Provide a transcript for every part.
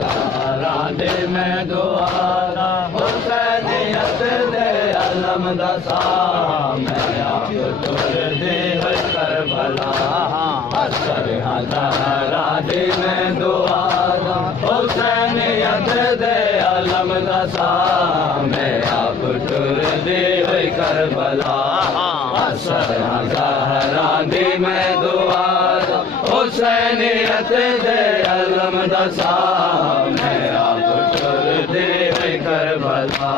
राधे में दुआरा हुसैनियत दे अलम दसा मैं आप तुर दे करबला असर राधे में दुआरा हुसैनियत दे अलम दसा मैं आप तुर दे करबला असर राधे में दुआरा हुसैनियत दे अलम दसा मैं आप तुर दे करबला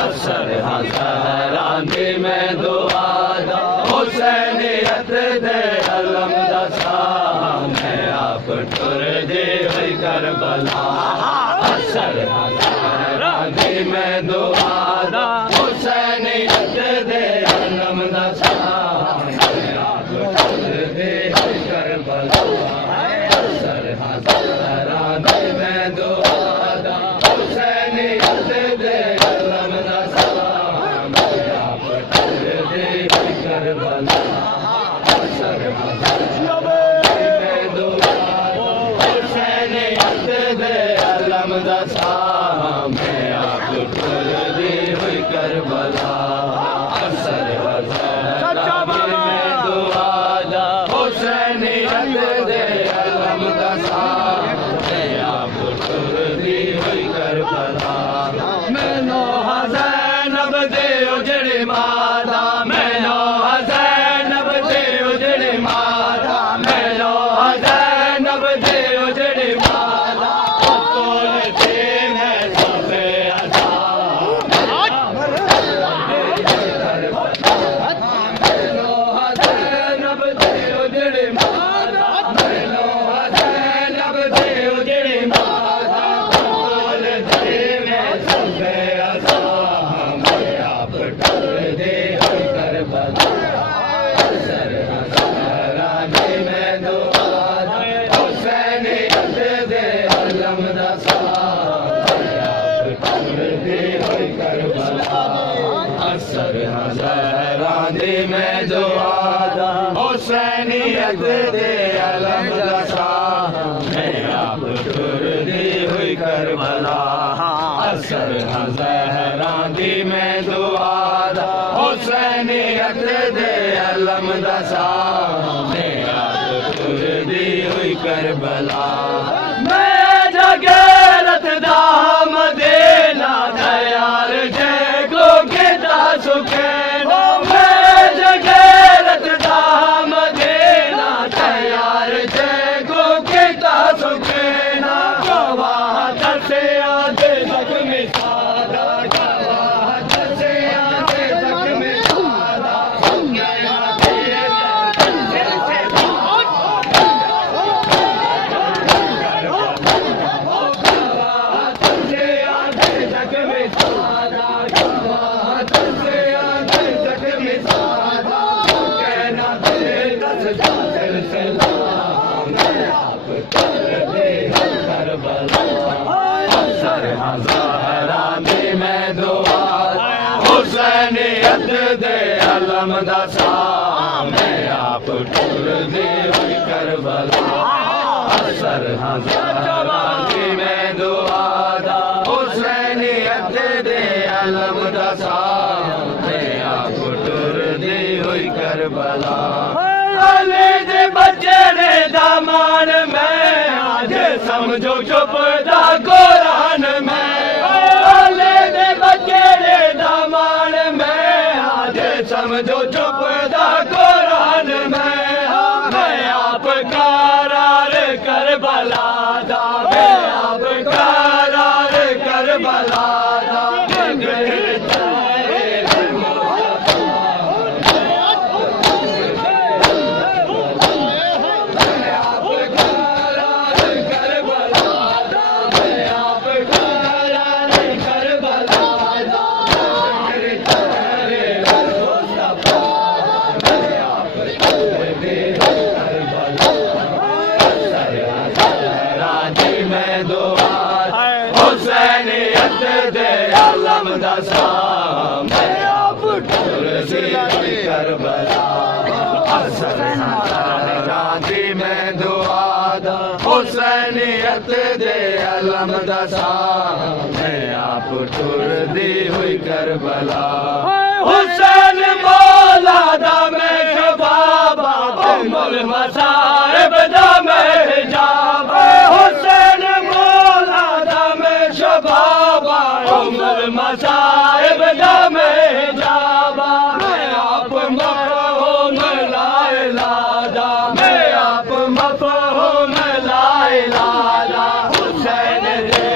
असर राधे में दुआरा हुसैनियत दे अलम दसा मैं आप तुर दे करबला असर राधे में दुआरा हुसैनियत दे अलम दसा मैं आप तुर दे करबला असर राधे में दुआरा हुसैनियत दे अलम दसा मैं आप तुर दे करबला असर राधे में दुआरा हुसैनियत दे अलम दसा मैं आप तुर दे करबला असर राधे में दुआरा हुसैनियत दे अलम दसा मैं आप तुर दे करबला मैनो हज़ैनब दे उजड़े माता मैनो हज़ैनब दे उजड़े माता मैनो हज़ैनब दे उजड़े माता तोल दे मैं सबे असा मैनो हज़ैनब दे उजड़े माता मैनो हज़ैनब दे उजड़े माता तोल दे मैं सबे असा मैं आप तुर दे करबला असर राधे में दुआरा हुसैनियत दे अलम दसा मैं आप तुर दे करबला असर राधे में दुआरा हुसैनियत दे अलम दसा मैं आप तुर दे करबला असर राधे में दुआरा हुसैनियत दे अलम दसा मैं आप तुर दे करबला मैं जगरत दाम देना दयाल जय को गेदा सुखे मैं जगरत दाम देना दयाल जय को गेदा सुखे ना गवाह दसे आधे तक में सादा गवाह दसे आधे तक में सादा गया तेरा राधे में दुआरा हुसैनियत दे अलम दसा मैं आप तुर दे करबला असर राधे में दुआरा हुसैनियत दे अलम दसा मैं आप तुर दे करबला अली दे बजरे दामान में आज समझो चुप दा कुरान में अली दे बजरे दामान में आज समझो चुप दा कुरान में मैं आप करार करबला दा मैं आप करार करबला दा दसा मैं आप तुर दे करबला असर राधे में दुआ दा हुसैनियत दे अलम दसा मैं आप टुर दी हुई करबला हुसैन मौला दा मैं शबाबा उम्मुल मसाइब दा मैं जाबा हुसैन मौला दा मैं शबाबा उम्मुल मसाइब दा मैं जाबा मैं आप मफहूम ला इलाहा दा मैं आप मफहूम ला इलाहा दा हुसैन दे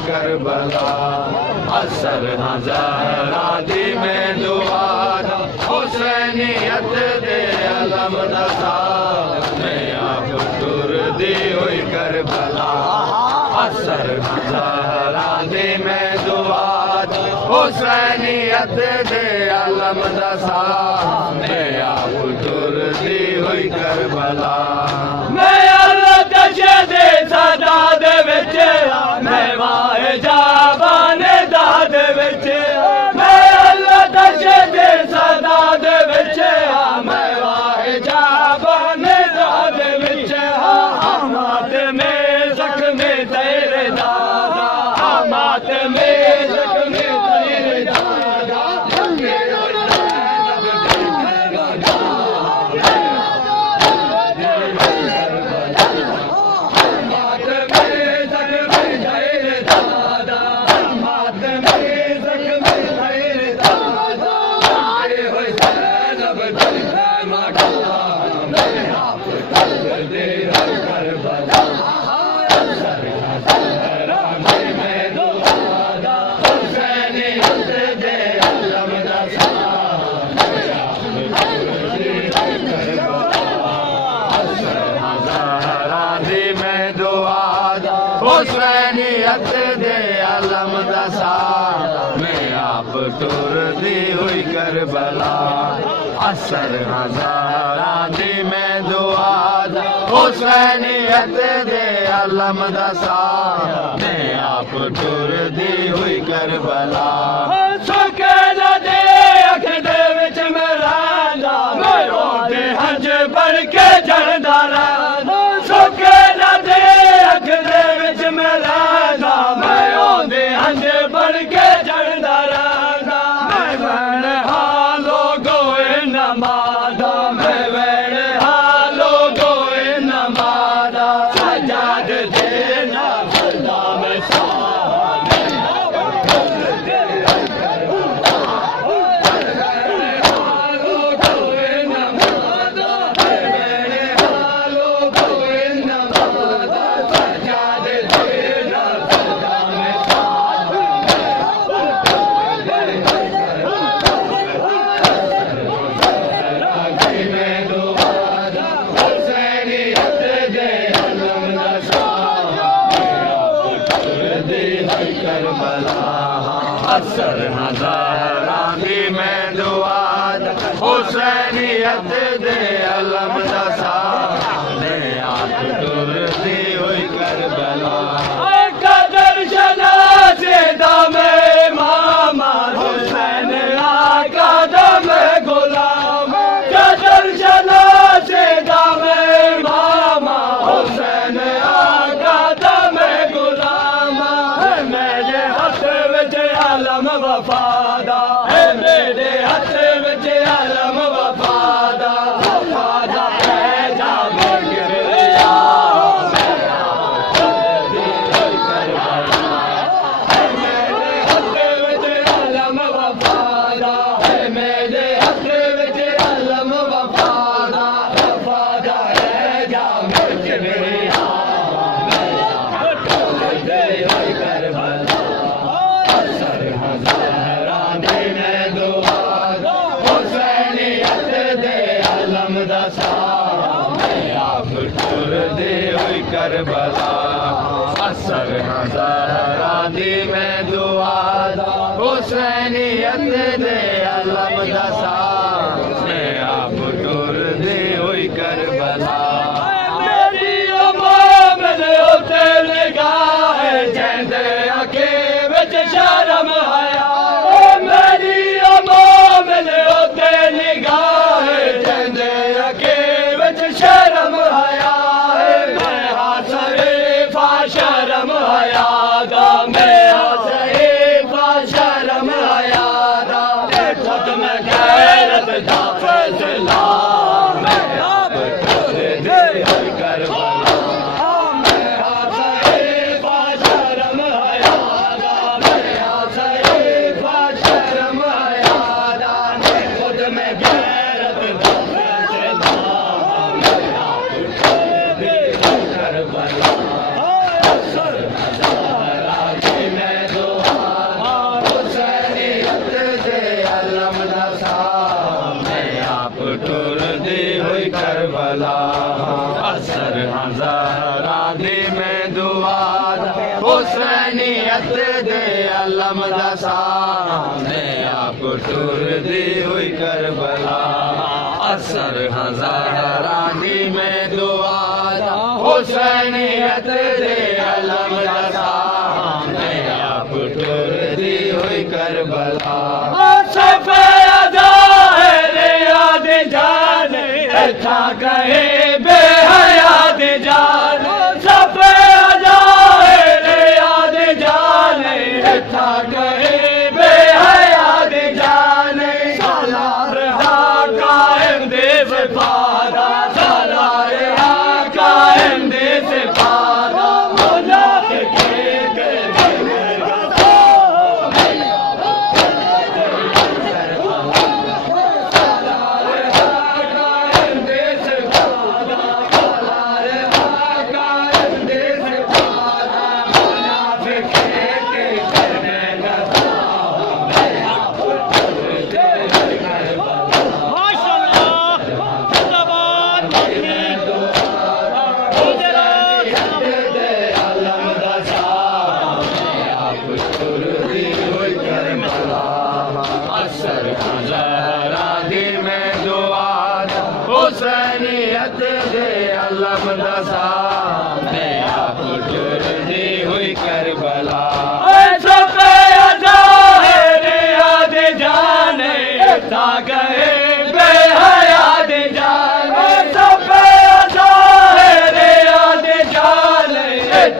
करबला असर हज़ारा दी में दुआ हुसैनियत दे अलम दसा मैं आप टुर दी हुई करबला असर हज़ारा दी में दुआ हुसैनियत दे अलम दसा मैं आप टुर दी हुई करबला मैं अल्लाह दशे दे सदा दे विच मैं वाहे जाबान दाद विच मैं अल्लाह दशे दे सदा दे विच मैं वाहे जाबान दाद विच मात में ज़ख्म तेरे दादा मात में ज़ख्म तेरे दादा हुसैनियत दे अलम दसा मैं आप टुर दी हुई करबला असर हज़ारा दी में दुआ हुसैनियत दे अलम दसा मैं आप टुर दी हुई करबला सुकेला दे अख दे विच मैं रहंदा मैं रोंदे हंज बन के जलदा रहंदा सुकेला दे अख दे विच मैं रहंदा मैं रोंदे हंज बन के जलदा रहंदा मैं वैण हालो गोए नमादा मैं वैण हालो गोए नमादा सजाद दे ना खुदा में असर हज़ारा दी में दुआ हुसैनियत दे अलम दसा मैं आप टुर दी हुई करबला कदर शनाज़े दा मैं मामा हुसैन आका दा मैं गुलाम कदर शनाज़े दा मैं मामा हुसैन आका दा मैं गुलाम मेरे हथ विच अलम वफादा मेरे हथ विच अलम वफादा करबला असर ज़हरा दी में दुआ हुसैनियत दे अलम दसा मैं आप टुर दे हुई करबला मेरी मोमिन उते निगाह जंदे अखे विच शर्म आया मेरी मोमिन उते निगाह जंदे अखे विच शर्म आया मैं हासरे फा शर्म आया मैं हासरे फा शर्म आया खुद में गैरत दा फैसला मैं आप टुर दे हुई करबला मैं हासरे फा शर्म आया मैं हासरे फा शर्म आया खुद में गैरत दा फैसला मैं आप टुर दे हुई करबला असर ज़हरा दी में दुआ हुसैनियत दे अलम दसा मैं आप टुर दे हुई करबला असर ज़हरा दी में दुआ हुसैनियत दे अलम दसा मैं आप टुर दे हुई करबला असर ज़हरा दी में दुआ हुसैनियत दे अलम दसा मैं आप टुर दी हुई करबला सफेद याद जान था गए बेहयाद जान सफेद याद जान था गए बेहयाद जान सालार कायम देव पादा सालार कायम देव पादा मुनाफिक के हुसैनियत दे अलम दसा मैं आप टुर दी हुई करबला याद जाने था गए बेहयाद जाने याद जाने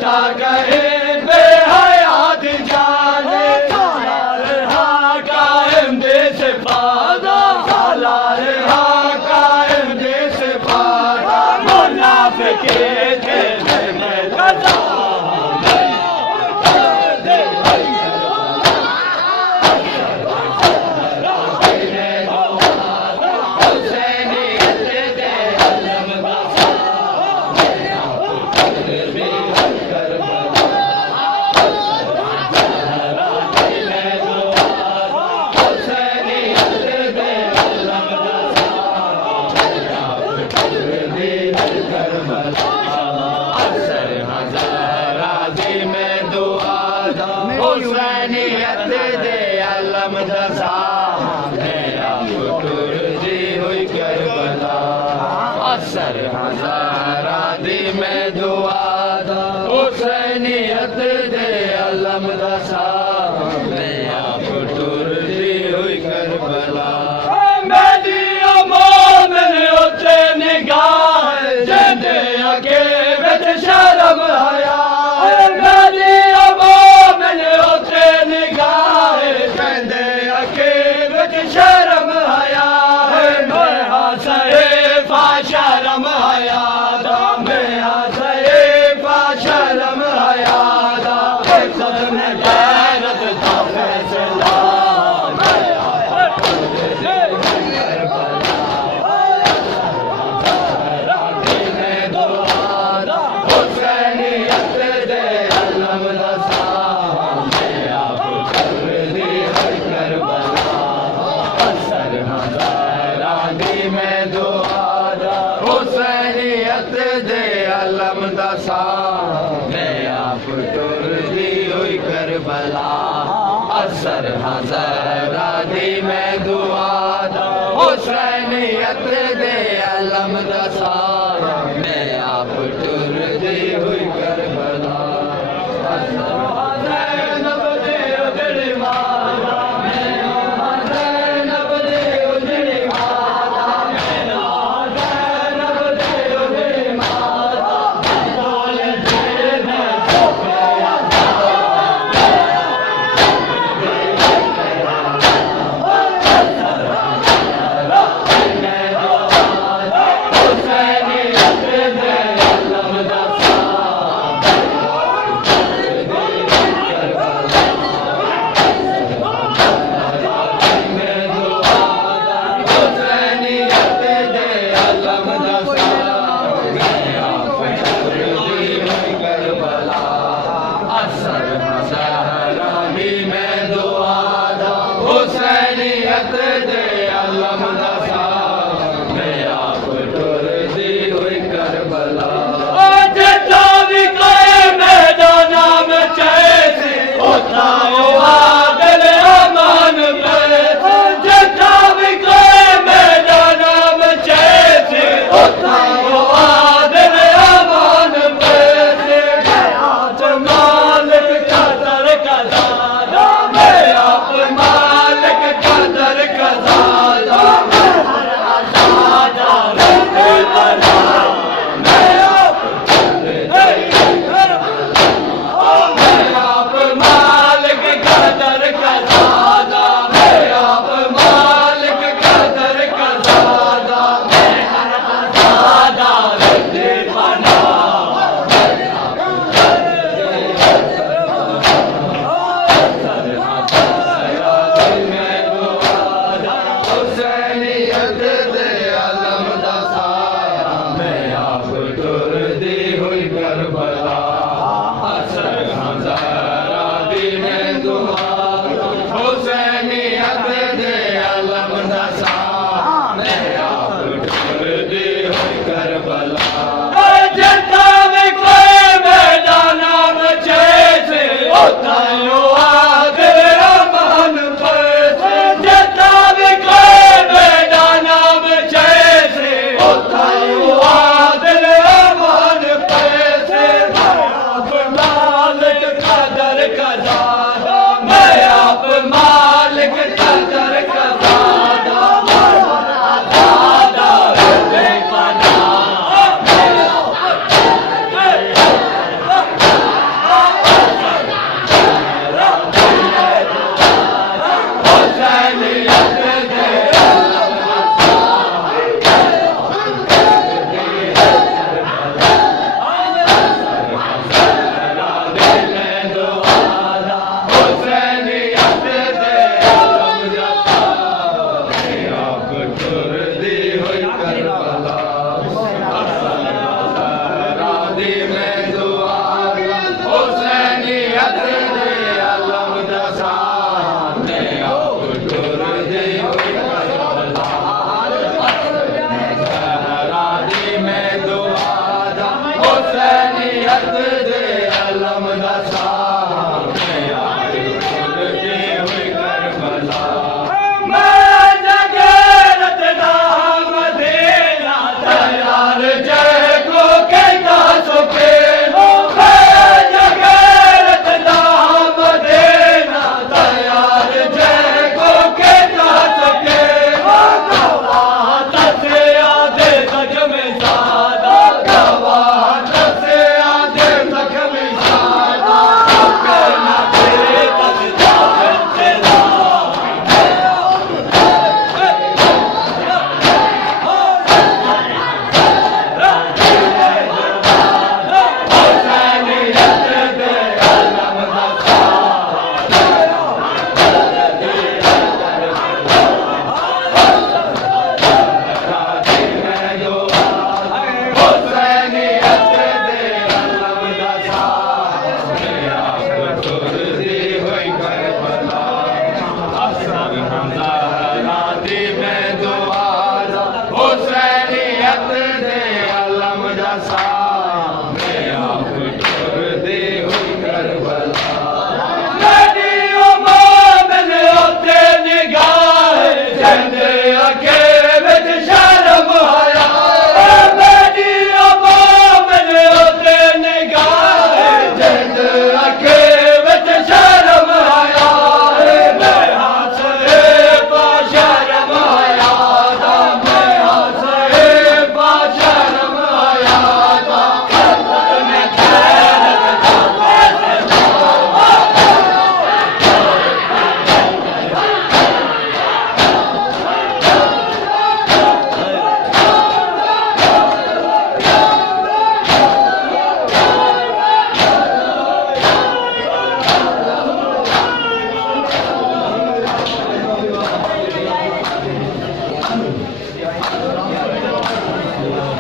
था गए बेहयाद जाने सालार कायम देश पादा सालार कायम देश पादा मुनाफिक के में लगा हुसैनियत दे अलम दसा मैं आप टुर दी हुई करबला असर ज़हरा दी में दुआ हुसैनियत दे अलम दसा मैं आप टुर दी हुई करबला मेरी मोमिन उते निगाह जंदे अगे विच शर्म आया मेरी मोमिन उते निगाह जंदे अगे विच शर्म आया मैं हासरे फा शर्म आया मैं हासरे फा शर्म आया खुद में गैरत दा फैसला मैं आप टुर दे हुई करबला ज़हरा दी में दुआ हुसैन टुरदी हुई करबला असर हज़ारा दी मैं दुआ हुसैनियत दे अलम दा सारा मैं आप टुरदी हुई करबला असर ज़ैनब दे उजड़ी माला मैनू ज़ैनब दे उजड़ी माला मैनू ज़ैनब दे उजड़ी माला बोले तेरे मैं हुसैनियत दे अलम दा सारा मैं आप टुरदी हुई करबला जदा भी कोई मैदान में चैसे उठा आदल अमान पे जदा भी कोई मैदान में चैसे उठा आदल अमान पे आज मालिक कदर कदादा मैं आप मालिक कदर कदादा मैं हर आजादा रहे बला मैं आप मालिक कदर कदादा मैं आप मालिक कदर कदादा मैं हर आजादा रहे बला हुसैनियत दे अलम दा सारा मैं आप टुरदी हुई करबला